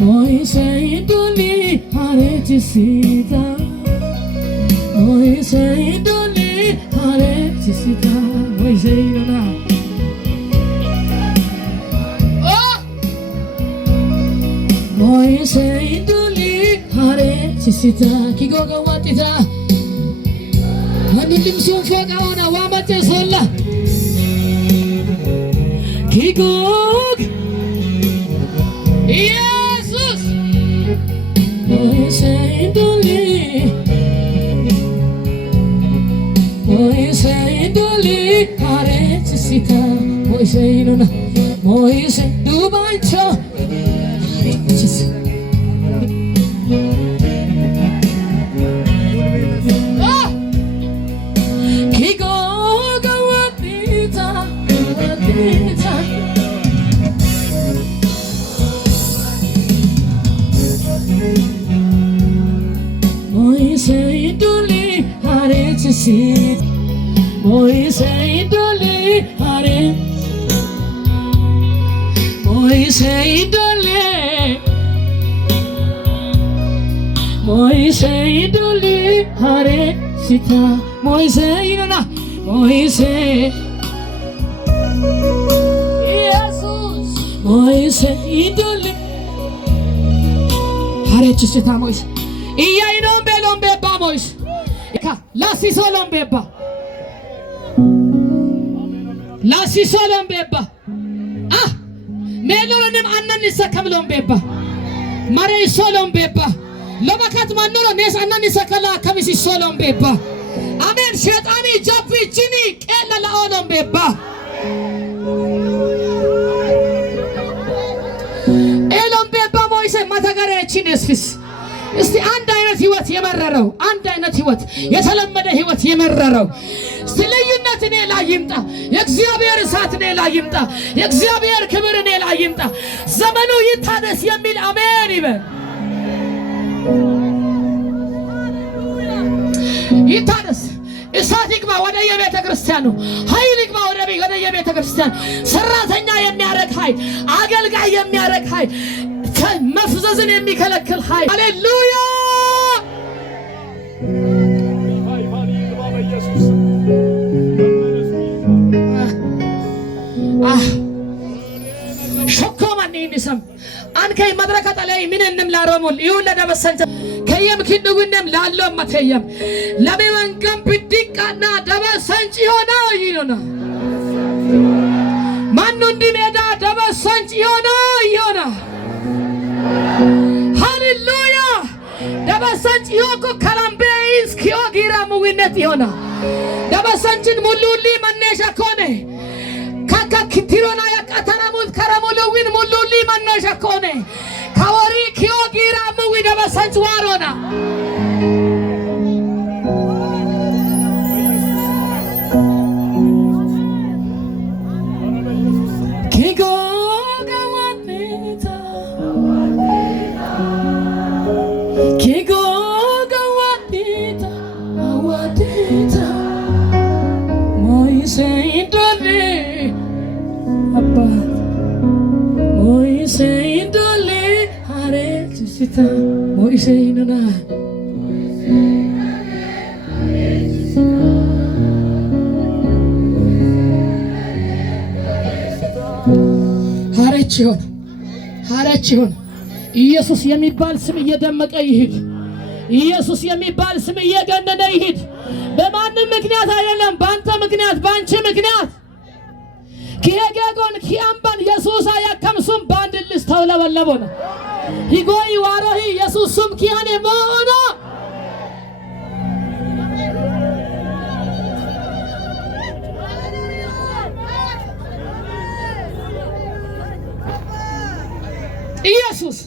Moise doli hare sita. Moise doli hare sita. Moise na. Oh. Moise doli hare sita. Kigoga watita. Manilim sumfoga ona wamate solla. Kigog. Jesus. Moise doli. Moise doli hare sita. Moise na. Moise Dubai cho. Moise doli hare sita. Moise doli hare. Moise doli. Moise doli hare sita. Moise na. Moise. Jesus. Moise doli hare sita. Moise. Iya inombe lombe ba Moise. Lasi solombe ba. Lasi solombe ba. Ah. Melonim annan nisakam lombe ba. Mare solombe ba. Lomakat manolo nes annan nisakala kamisi solombe ba. Amen. Shetani jafi chini kella la olombe ba. Elombe ba Moise matagare chinesfis. እስቲ አንድ አይነት ህይወት የመረረው አንድ አይነት ህይወት የተለመደ ህይወት የመረረው ስለዩነት እኔ ላይ ይምጣ። የእግዚአብሔር እሳት እኔ ላይ ይምጣ። የእግዚአብሔር ክብር እኔ ላይ ይምጣ። ዘመኑ ይታደስ የሚል አሜን ይበል። ይታደስ። እሳት ይግባ ወደ የቤተ ክርስቲያኑ። ኃይል ይግባ ወደ የቤተ ክርስቲያን። ሰራተኛ የሚያረግ ኃይል፣ አገልጋይ የሚያረግ ኃይል፣ መፍዘዝን የሚከለክል ኃይል። ሃሌሉያ። ሾኮማን ይንሰም አንከይ መድረከ ተለይ ምንንም ላሮሙል ይውለደ በሰንተ ከየም ክንዱግንም ላለው ማተየም ለበወንገም ብድቃና ደበሰንጭ ሆና ይኖና ማኑ እንዲሜዳ ደበሰንጭ ሆና ይሆና ሃሌሉያ። ደበሰንጭ ይሆኮ ካላምቤይስ ኪዮ ጊራ ሙዊነት ይሆና ደበሰንጭን ሙሉሊ መነሻ ኮነ ካካ ክትሮና ያቃተራሙት ከረሙሉዊን ሙሉሊ መነሻ ኮነ ካወሪ ኪዮ ጊራ ሙዊ ደበሰንጭ ዋሮና Moise inana ሐረችሁን ኢየሱስ የሚባል ስም እየደመቀ ይሂድ። ኢየሱስ የሚባል ስም እየገነነ ይሂድ። በማንም ምክንያት አይደለም፣ ባንተ ምክንያት፣ ባንቺ ምክንያት ኪየገጎን ኪያምባን ኢየሱስ ያከምሱም ባንድ ልስ ተውለበለቦነ ሂጎይ ዋሮሂ ኢየሱስም ኪያኔ ሞኖ ኢየሱስ